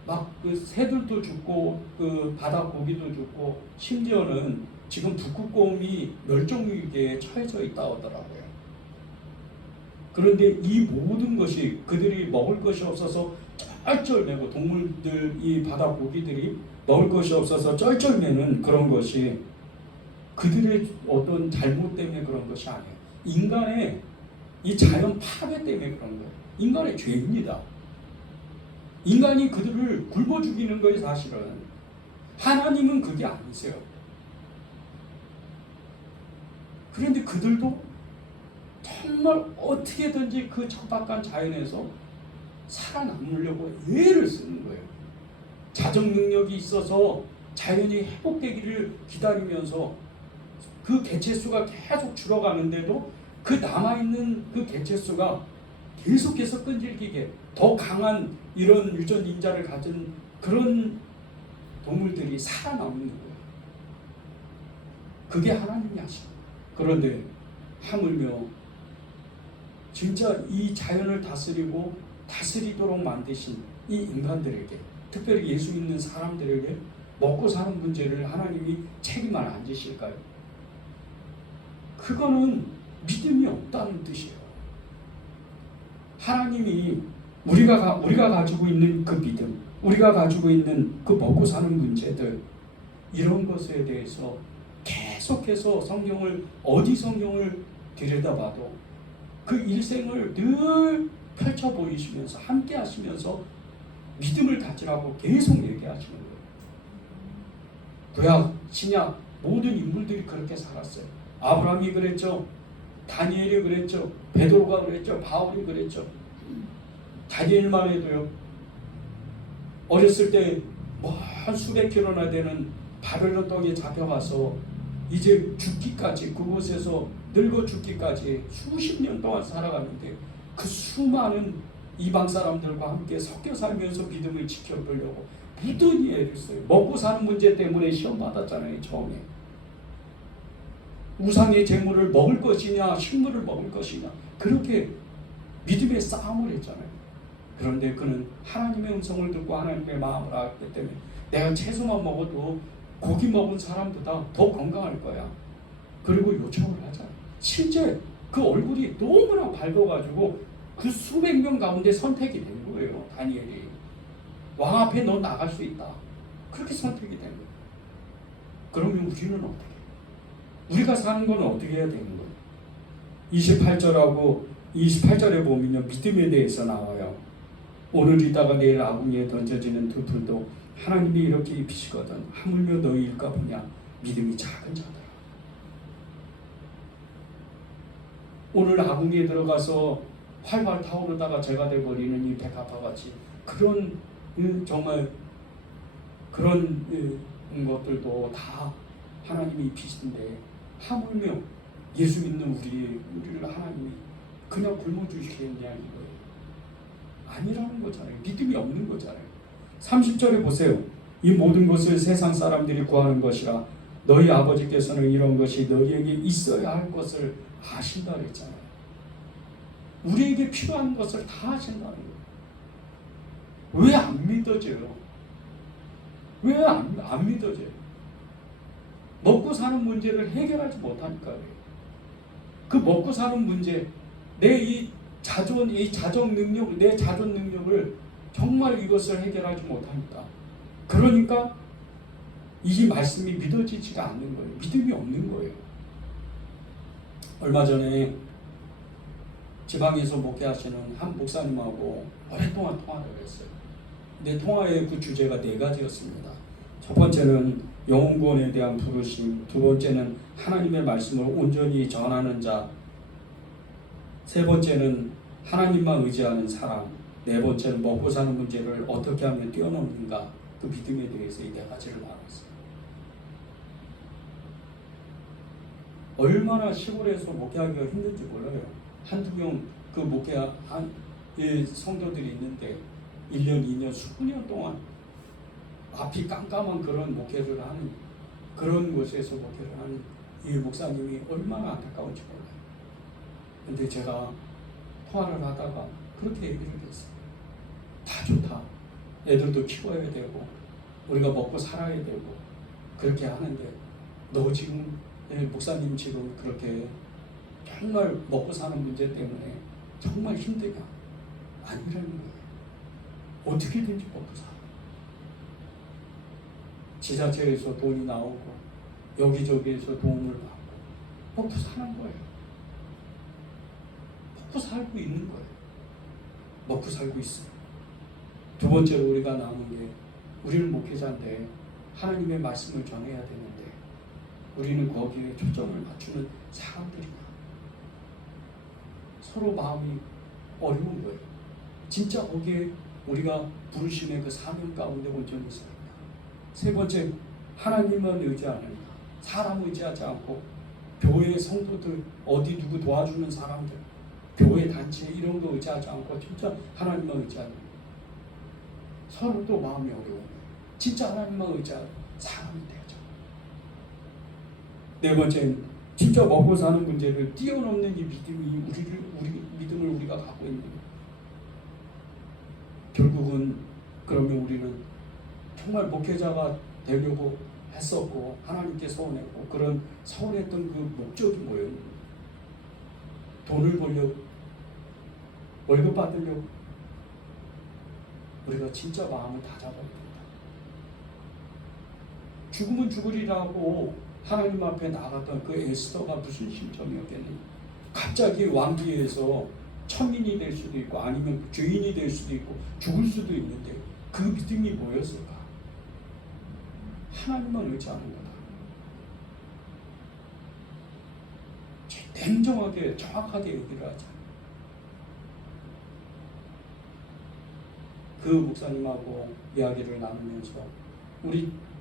막 그 새들도 죽고 그 바다 고기도 죽고 심지어는 지금 북극곰이 멸종위기에 처해져 있다고 하더라고요. 그런데 이 모든 것이 그들이 먹을 것이 없어서 쩔쩔매고, 동물들, 이 바다 고기들이 먹을 것이 없어서 쩔쩔매는 그런 것이 그들의 어떤 잘못 때문에 그런 것이 아니에요. 인간의 이 자연 파괴 때문에 그런 거예요. 인간의 죄입니다. 인간이 그들을 굶어 죽이는 거예요, 사실은. 하나님은 그게 아니세요. 그런데 그들도 정말 어떻게든지 그 척박한 자연에서 살아남으려고 애를 쓰는 거예요. 자정 능력이 있어서 자연이 회복되기를 기다리면서 그 개체수가 계속 줄어가는데도 그 남아있는 그 개체수가 계속해서 끈질기게 더 강한 이런 유전 인자를 가진 그런 동물들이 살아남는 거예요. 그게 하나님이 하신 거예요. 그런데 하물며 진짜 이 자연을 다스리도록 만드신 이 인간들에게, 특별히 예수 믿는 사람들에게 먹고 사는 문제를 하나님이 책임을 안 지실까요? 그거는 믿음이 없다는 뜻이에요. 하나님이 우리가 가지고 있는 그 믿음, 우리가 가지고 있는 그 먹고 사는 문제들, 이런 것에 대해서 계속해서 성경을 들여다봐도 그 일생을 늘 펼쳐 보이시면서 함께 하시면서 믿음을 가지라고 계속 얘기하시는 거예요. 구약, 신약 모든 인물들이 그렇게 살았어요. 아브라함이 그랬죠. 다니엘이 그랬죠. 베드로가 그랬죠. 바울이 그랬죠. 다니엘만 해도요, 어렸을 때 한 수백 킬로나 되는 바벨론 떡에 잡혀가서 이제 죽기까지, 그곳에서 늙어 죽기까지 수십 년 동안 살아갔는데 그 수많은 이방 사람들과 함께 섞여 살면서 믿음을 지켜보려고 무던히 애를 써요. 먹고 사는 문제 때문에 시험 받았잖아요. 처음에 우상의 제물을 먹을 것이냐 식물을 먹을 것이냐, 그렇게 믿음의 싸움을 했잖아요. 그런데 그는 하나님의 음성을 듣고 하나님의 마음을 알았기 때문에 내가 채소만 먹어도 고기 먹은 사람보다 더 건강할 거야. 그리고 요청을 하잖아요. 실제 그 얼굴이 너무나 밝아가지고 그 수백 명 가운데 선택이 된 거예요. 다니엘이 왕 앞에 너 나갈 수 있다. 그렇게 선택이 된 거예요. 그러면 우리는 어떻게 해요? 우리가 사는 건 어떻게 해야 되는 거예요? 28절에 보면요, 믿음에 대해서 나와요. 오늘 있다가 내일 아궁이에 던져지는 두 풀도 하나님이 이렇게 입히시거든 하물며 너희일까 보냐 믿음이 작은 자들아. 오늘 아궁이에 들어가서 활활 타오르다가 죄가 돼버리는 이 백합화같이 그런 정말 그런 것들도 다 하나님이 입히신데 하물며 예수 믿는 우리를 하나님이 그냥 굶어 주시겠냐 이거예요. 아니라는 거잖아요. 믿음이 없는 거잖아요. 30절에 보세요. 이 모든 것을 세상 사람들이 구하는 것이라 너희 아버지께서는 이런 것이 너희에게 있어야 할 것을 아신다 그랬잖아요. 우리에게 필요한 것을 다 하신다는 거예요. 왜 안 믿어져요? 왜 안 믿어져요? 먹고 사는 문제를 해결하지 못하니까 그래요. 그 먹고 사는 문제, 내 이 자정 능력, 내 자존 능력을 정말 이것을 해결하지 못하니까. 그러니까 이 말씀이 믿어지지가 않는 거예요. 믿음이 없는 거예요. 얼마 전에 지방에서 목회하시는 한 목사님하고 오랫동안 통화를 했어요. 근데 통화의 그 주제가 4가지였습니다. 첫 번째는 영혼구원에 대한 부르심, 두 번째는 하나님의 말씀을 온전히 전하는 자, 세 번째는 하나님만 의지하는 사람, 네 번째는 먹고 사는 문제를 어떻게 하면 뛰어넘는가, 그 믿음에 대해서 이 4가지를 말했어요. 얼마나 시골에서 목회하기가 힘든지 몰라요. 한두 명 그 목회한 성도들이 있는데 1년, 2년, 수년 동안 앞이 깜깜한 그런 목회를 하는, 그런 곳에서 목회를 하는 이 목사님이 얼마나 안타까운지 몰라요. 근데 제가 통화를 하다가 그렇게 얘기를 했어요. 다 좋다. 애들도 키워야 되고 우리가 먹고 살아야 되고 그렇게 하는데 너 지금 목사님 지금 그렇게 정말 먹고 사는 문제 때문에 정말 힘드냐? 아니라는 거예요. 어떻게든지 먹고 살아. 지자체에서 돈이 나오고 여기저기에서 도움을 받고 먹고 사는 거예요. 먹고 살고 있는 거예요. 먹고 살고 있어요. 두 번째로 우리가 나오는 게, 우리는 목회자인데 하나님의 말씀을 전해야 되는데 우리는 거기에 초점을 맞추는 사람들이야. 서로 마음이 어려운 거예요. 진짜 거기에 우리가 부르심의 그 사명 가운데 온전히 있어야 된다. 세 번째, 하나님만 의지하는, 사람 의지하지 않고 교회 성도들, 어디 누구 도와주는 사람들, 교회 단체 이런 거 의지하지 않고 진짜 하나님만 의지하는, 서로도 마음이 어려워요. 진짜 하나님만 의지하는 사람이 되죠. 네 번째는 진짜 먹고 사는 문제를 뛰어넘는 이 믿음이 우리 믿음을 우리가 갖고 있는 거예요. 결국은 그러면 우리는 정말 목회자가 되려고 했었고 하나님께 서운했고 그런 서운했던 그 목적이 뭐예요? 돈을 벌려고, 월급 받으려고. 우리가 진짜 마음을 다 잡아야 된다. 죽으면 죽으리라고 하나님 앞에 나갔던 그 에스더가 무슨 심정이었겠느냐. 갑자기 왕비에서 천민이 될 수도 있고 아니면 죄인이 될 수도 있고 죽을 수도 있는데 그 믿음이 뭐였을까? 하나님만 의지하는 거다. 냉정하게 정확하게 얘기를 하자. 그 목사님하고 이야기를 나누면서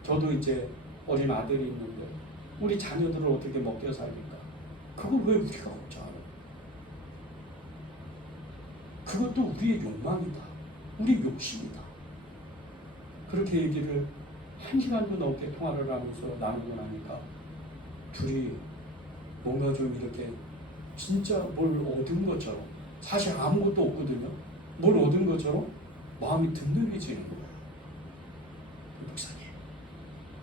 저도 이제 어린 아들이 있는데 우리 자녀들을 어떻게 먹여 살릴까? 그걸 왜 우리가 없지 않아? 그것도 우리의 욕망이다. 우리 욕심이다. 그렇게 얘기를 1시간도 넘게 통화를 하면서 나누고 나니까 둘이 뭔가 좀 이렇게 진짜 뭘 얻은 것처럼, 사실 아무것도 없거든요. 뭘 얻은 것처럼 마음이 든든해지는 거예요. 목사님,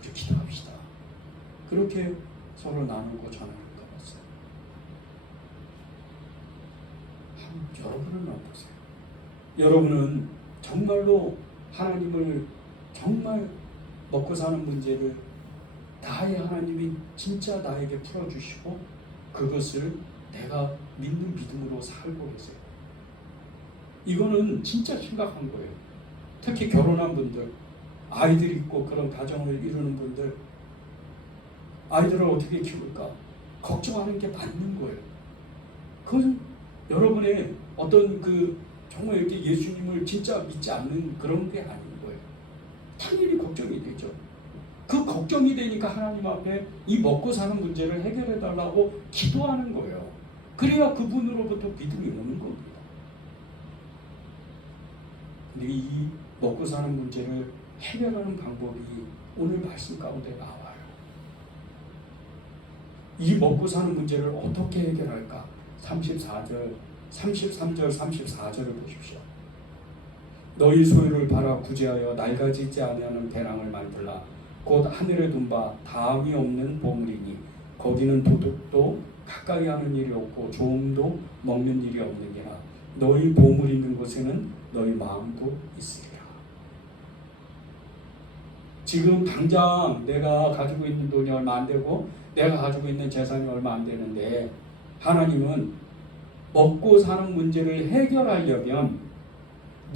우리 기도합시다. 그렇게 서로 나누고 전화를 걸었어요. 여러분은 어떠세요? 여러분은 정말로 하나님을 정말 먹고 사는 문제를 나의 하나님이 진짜 나에게 풀어주시고 그것을 내가 믿는 믿음으로 살고 계세요. 이거는 진짜 심각한 거예요. 특히 결혼한 분들, 아이들 있고 그런 가정을 이루는 분들, 아이들을 어떻게 키울까 걱정하는 게 맞는 거예요. 그건 여러분의 어떤 정말 이렇게 예수님을 진짜 믿지 않는 그런 게 아닌 거예요. 당연히 걱정이 되죠. 그 걱정이 되니까 하나님 앞에 이 먹고 사는 문제를 해결해 달라고 기도하는 거예요. 그래야 그분으로부터 믿음이 오는 겁니다. 근데 이 먹고 사는 문제를 해결하는 방법이 오늘 말씀 가운데 나와요. 이 먹고 사는 문제를 어떻게 해결할까? 33절, 34절을 보십시오. 너희 소유를 팔아 구제하여 낡아지지 아니하는 배랑을 만들라. 곧 하늘에 둔 바 다함이 없는 보물이니 거기는 도둑도 가까이 하는 일이 없고 조음도 먹는 일이 없느니라. 너희 보물 있는 곳에는 너희 마음도 있으리라. 지금 당장 내가 가지고 있는 돈이 얼마 안 되고 내가 가지고 있는 재산이 얼마 안 되는데 하나님은 먹고 사는 문제를 해결하려면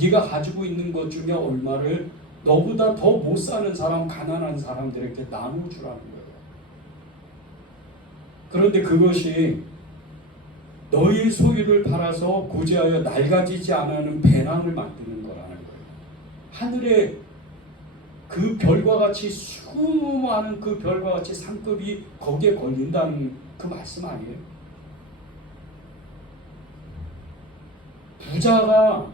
네가 가지고 있는 것 중에 얼마를 너보다 더 못 사는 사람, 가난한 사람들에게 나눠주라는 거예요. 그런데 그것이 너희 소유를 팔아서 고지하여 낡아지지 않는 배낭을 만드는 거라는 거예요. 하늘에 그 별과 같이 수많은 그 별과 같이 상급이 거기에 걸린다는 그 말씀 아니에요? 부자가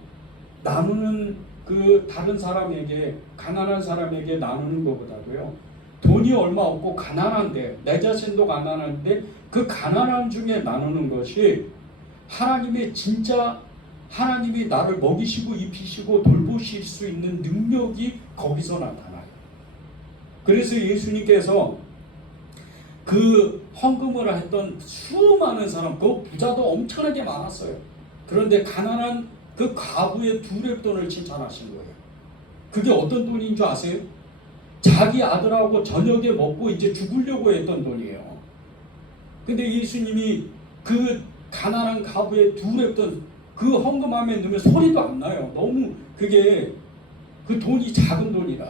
나누는 그 다른 사람에게, 가난한 사람에게 나누는 것보다도요, 돈이 얼마 없고 가난한데, 내 자신도 가난한데 그 가난함 중에 나누는 것이 하나님의 진짜, 하나님이 나를 먹이시고 입히시고 돌보실 수 있는 능력이 거기서 나타나요. 그래서 예수님께서 그 헌금을 했던 수많은 사람, 그 부자도 엄청나게 많았어요. 그런데 가난한 그 과부의 두 렙돈을 칭찬하신 거예요. 그게 어떤 돈인 줄 아세요? 자기 아들하고 저녁에 먹고 이제 죽으려고 했던 돈이에요. 근데 예수님이 그 가난한 과부의 두 렙돈 그 헌금함에 넣으면 소리도 안 나요. 너무 그게 그 돈이 작은 돈이라.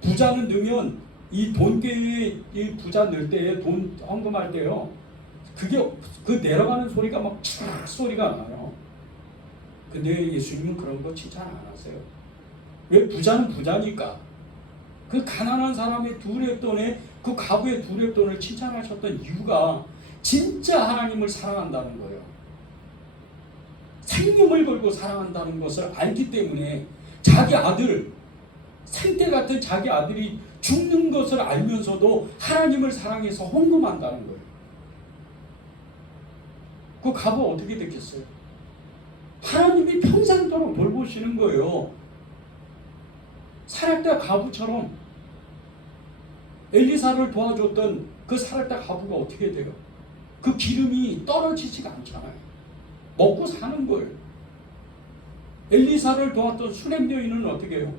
부자는 넣으면 이 돈깨에 이 부자 넣을 때에 돈 헌금할 때요. 그게 그 내려가는 소리가 막 촤악 소리가 나요. 근데 예수님은 그런 거 칭찬 안 하세요. 왜? 부자는 부자니까. 그 가난한 사람의 두 렙돈에 그 과부의 두 렙돈을 칭찬하셨던 이유가 진짜 하나님을 사랑한다는 거예요. 생명을 걸고 사랑한다는 것을 알기 때문에 자기 아들, 생태 같은 자기 아들이 죽는 것을 알면서도 하나님을 사랑해서 헌금한다는 거예요. 그 과부 어떻게 됐겠어요? 하나님이 평생도록 돌보시는 거예요. 사렙다 과부처럼 엘리사를 도와줬던 그 사렙다 과부가 어떻게 돼요? 그 기름이 떨어지지가 않잖아요. 먹고 사는 거예요. 엘리사를 도왔던 수렘 여인은 어떻게 해요?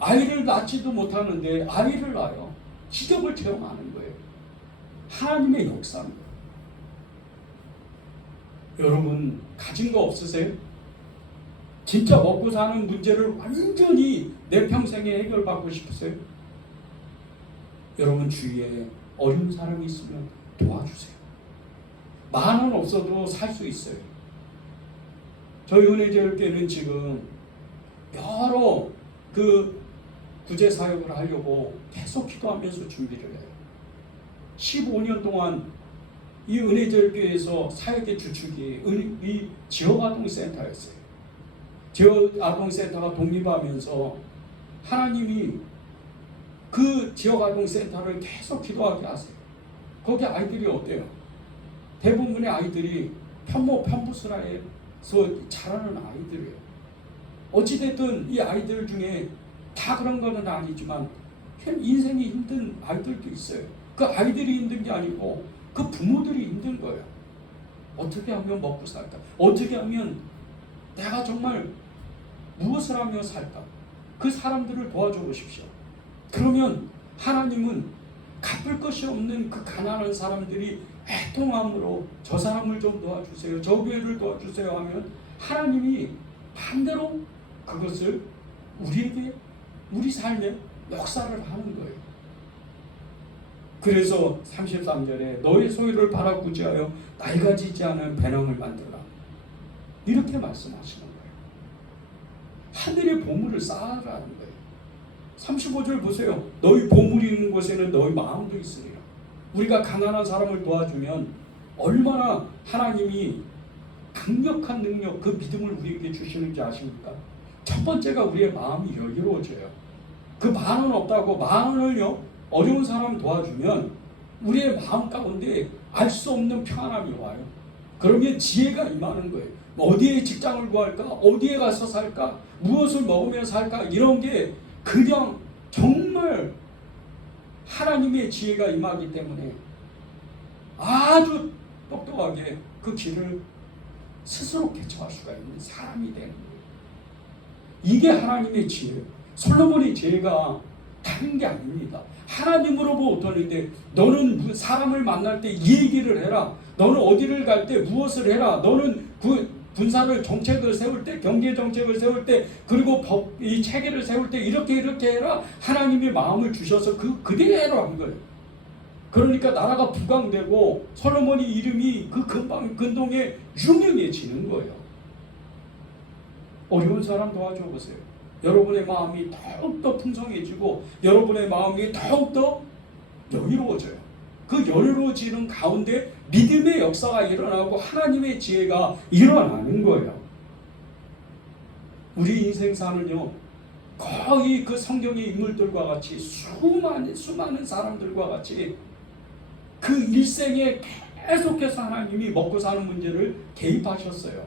아이를 낳지도 못하는데 아이를 낳아요. 기적을 체험하는 거예요. 하나님의 역사입니다. 여러분 가진 거 없으세요? 진짜 먹고 사는 문제를 완전히 내 평생에 해결받고 싶으세요? 여러분 주위에 어려운 사람이 있으면 도와주세요. 10,000원 없어도 살 수 있어요. 저희 은혜제일교회는 지금 여러 그 구제 사역을 하려고 계속 기도하면서 준비를 해요. 15년 동안 이 은혜제일교회에서 사역의 주축이 이 지역아동센터였어요. 지역아동센터가 독립하면서 하나님이 그 지역아동센터를 계속 기도하게 하세요. 거기 아이들이 어때요? 대부분의 아이들이 편부스라에서 자라는 아이들이에요. 어찌됐든 이 아이들 중에 다 그런 거는 아니지만 인생이 힘든 아이들도 있어요. 그 아이들이 힘든 게 아니고 그 부모들이 힘든 거예요. 어떻게 하면 먹고 살까? 어떻게 하면 내가 정말 무엇을 하며 살까? 그 사람들을 도와줘 보십시오. 그러면 하나님은 갚을 것이 없는 그 가난한 사람들이 애통함으로 저 사람을 좀 도와주세요, 저 교회를 도와주세요 하면 하나님이 반대로 그것을 우리에게, 우리 삶에 역사를 하는 거예요. 그래서 33절에 너의 소유를 팔아 구제하여 낡아지지 않은 배낭을 만들라, 이렇게 말씀하시는 거예요. 하늘의 보물을 쌓아라는 거예요. 35절 보세요. 너희 보물이 있는 곳에는 너희 마음도 있으리라. 우리가 가난한 사람을 도와주면 얼마나 하나님이 강력한 능력, 그 믿음을 우리에게 주시는지 아십니까? 첫 번째가 우리의 마음이 여유로워져요. 그 10,000원 없다고 10,000원을요 어려운 사람 도와주면 우리의 마음 가운데 알 수 없는 평안함이 와요. 그러면 지혜가 임하는 거예요. 어디에 직장을 구할까? 어디에 가서 살까? 무엇을 먹으며 살까? 이런 게 그냥 정말 하나님의 지혜가 임하기 때문에 아주 똑똑하게 그 길을 스스로 개척할 수가 있는 사람이 되는 거예요. 이게 하나님의 지혜예요. 솔로몬의 지혜가 다른 게 아닙니다. 하나님으로부터 오는데 너는 사람을 만날 때 이 얘기를 해라. 너는 어디를 갈 때 무엇을 해라. 너는 그 군사를 정책을 세울 때, 경제 정책을 세울 때, 그리고 이 체계를 세울 때 이렇게 해라. 하나님의 마음을 주셔서 그대로 한 거예요. 그러니까 나라가 부강되고 솔로몬의 이름이 그 근동에 유명해지는 거예요. 어려운 사람 도와줘 보세요. 여러분의 마음이 더욱더 풍성해지고 여러분의 마음이 더욱더 여유로워져요. 그 여유로워지는 가운데 믿음의 역사가 일어나고 하나님의 지혜가 일어나는 거예요. 우리 인생사는요, 거의 그 성경의 인물들과 같이 수많은 사람들과 같이 그 일생에 계속해서 하나님이 먹고 사는 문제를 개입하셨어요.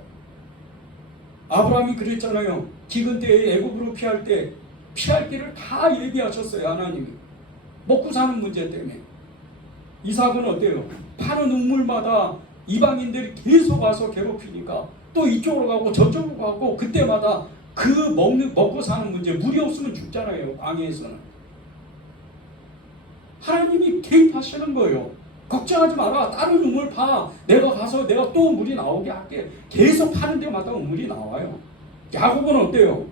아브라함이 그랬잖아요. 기근 때에 애굽으로 피할 때 피할 길을 다 예비하셨어요. 하나님이 먹고 사는 문제 때문에. 이삭은 어때요? 파는 우물마다 이방인들이 계속 와서 괴롭히니까 또 이쪽으로 가고 저쪽으로 가고 그때마다 그 먹고 사는 문제, 물이 없으면 죽잖아요. 광야에서는. 하나님이 개입하시는 거예요. 걱정하지 마라. 다른 우물 파. 내가 가서 내가 또 물이 나오게 할게. 계속 파는 데마다 우물이 나와요. 야곱은 어때요?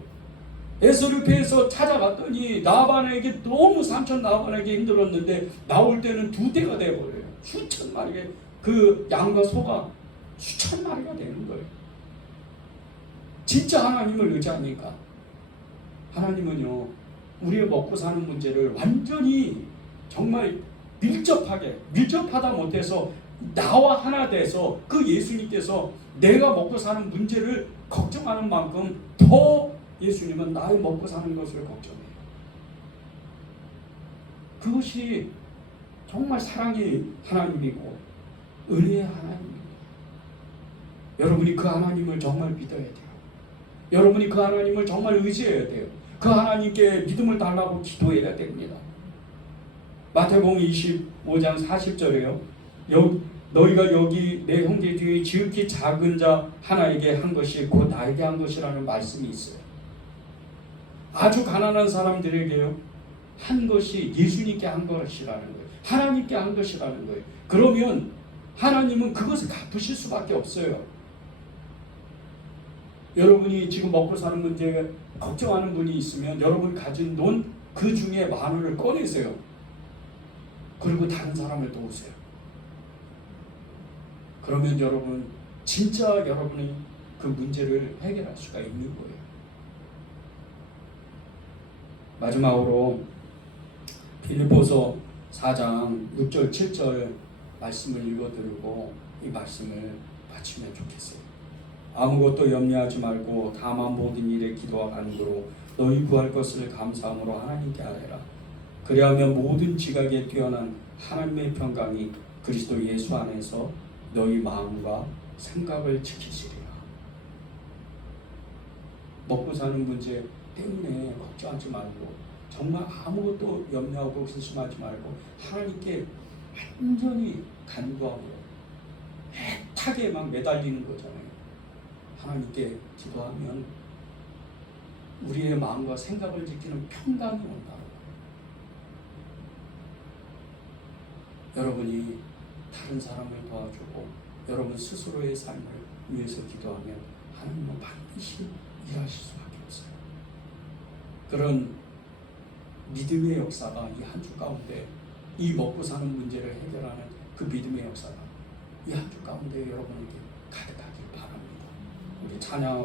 에서를 피해서 찾아갔더니 나반에게 너무 삼촌 나반에게 힘들었는데 나올 때는 2대가 돼버려요. 수천 마리의 그 양과 소가 수천 마리가 되는 거예요. 진짜 하나님을 의지하니까. 하나님은요, 우리의 먹고 사는 문제를 완전히 정말 밀접하다 못해서 나와 하나 돼서 그 예수님께서 내가 먹고 사는 문제를 걱정하는 만큼 더 예수님은 나의 먹고 사는 것을 걱정해요. 그것이 정말 사랑의 하나님이고 은혜의 하나님입니다. 여러분이 그 하나님을 정말 믿어야 돼요. 여러분이 그 하나님을 정말 의지해야 돼요. 그 하나님께 믿음을 달라고 기도해야 됩니다. 마태복음 25장 40절에요. 너희가 여기 내 형제 중에 지극히 작은 자 하나에게 한 것이 곧 나에게 한 것이라는 말씀이 있어요. 아주 가난한 사람들에게요, 한 것이 예수님께 한 것이라는 거예요. 하나님께 한 것이라는 거예요. 그러면 하나님은 그것을 갚으실 수밖에 없어요. 여러분이 지금 먹고 사는 문제에 걱정하는 분이 있으면 여러분 가진 돈 그 중에 10,000원을 꺼내세요. 그리고 다른 사람을 도우세요. 그러면 여러분 진짜 여러분이 그 문제를 해결할 수가 있는 거예요. 마지막으로 빌립보서 4장 6절 7절 말씀을 읽어드리고 이 말씀을 마치면 좋겠어요. 아무것도 염려하지 말고 다만 모든 일에 기도와 간구로 너희 구할 것을 감사함으로 하나님께 아뢰라. 그리하면 모든 지각에 뛰어난 하나님의 평강이 그리스도 예수 안에서 너희 마음과 생각을 지키시리라. 먹고 사는 문제 때문에 걱정하지 말고 정말 아무것도 염려하고 근심하지 말고 하나님께 완전히 간구하고 애타게 막 매달리는 거잖아요. 하나님께 기도하면 우리의 마음과 생각을 지키는 평강이 온다. 여러분이 다른 사람을 도와주고 여러분 스스로의 삶을 위해서 기도하면 하나님은 반드시 일하실 수밖에 없어요. 그런 믿음의 역사가 이 한 주 가운데 이 먹고 사는 문제를 해결하는 그 믿음의 역사가 이 한 주 가운데 여러분에게 가득하길 바랍니다. 우리 찬양